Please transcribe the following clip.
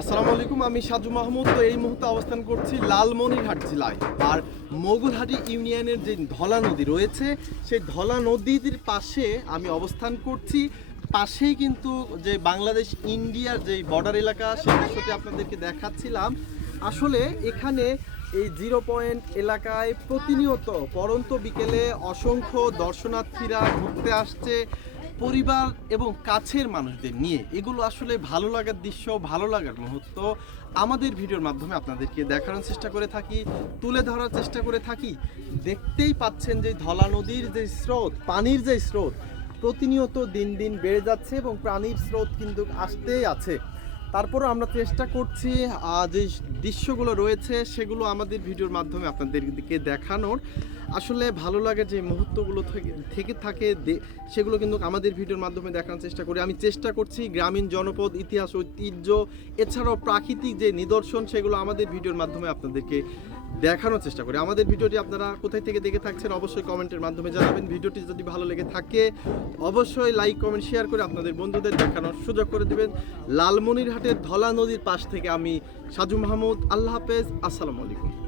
আসসালামু আলাইকুম, আমি সাজু মাহমুদ। তো এই মুহূর্তে অবস্থান করছি লালমনিরহাট জেলায়। আর মগুলহাটি ইউনিয়নের যে ধলা নদী রয়েছে, সেই ধলা নদীর পাশে আমি অবস্থান করছি। পাশেই কিন্তু যে বাংলাদেশ ইন্ডিয়ার যে বর্ডার এলাকা, সেই দৃশ্যটি আপনাদেরকে দেখাচ্ছিলাম। আসলে এখানে এই জিরো পয়েন্ট এলাকায় প্রতিনিয়ত পরন্ত বিকেলে অসংখ্য দর্শনার্থীরা ঘুরতে আসছে। পরিবার এবং কাছের মানুষদের নিয়ে। এগুলো আসলে ভালো লাগার দৃশ্য, ভালো লাগার মুহূর্ত আমাদের ভিডিওর মাধ্যমে আপনাদেরকে দেখানোর চেষ্টা করে থাকি, তুলে ধরার চেষ্টা করে থাকি। দেখতেই পাচ্ছেন যে ধলা নদীর যে স্রোত, পানির যে স্রোত, প্রতিনিয়ত দিন দিন বেড়ে যাচ্ছে এবং প্রাণীর স্রোত কিন্তু আসতেই আছে। তারপরও আমরা চেষ্টা করছি যে দৃশ্যগুলো রয়েছে সেগুলো আমাদের ভিডিওর মাধ্যমে আপনাদেরকে দেখানোর। আসলে ভালো লাগে যে মুহূর্তগুলো থেকে থেকে সেগুলো কিন্তু আমাদের ভিডিওর মাধ্যমে দেখানোর চেষ্টা করি। আমি চেষ্টা করছি গ্রামীণ জনপদ, ইতিহাস, ঐতিহ্য, এছাড়াও প্রাকৃতিক যে নিদর্শন, সেগুলো আমাদের ভিডিওর মাধ্যমে আপনাদেরকে দেখানোর চেষ্টা করি। আমাদের ভিডিওটি আপনারা কোথায় থেকে দেখে থাকছেন অবশ্যই কমেন্টের মাধ্যমে জানাবেন। ভিডিওটি যদি ভালো লেগে থাকে, অবশ্যই লাইক, কমেন্ট, শেয়ার করে আপনাদের বন্ধুদের দেখানোর সুযোগ করে দেবেন। লালমনিরহাটের ধলা নদীর পাশ থেকে আমি সাজু মাহমুদ। আল্লাহ হাফেজ। আসসালামু আলাইকুম।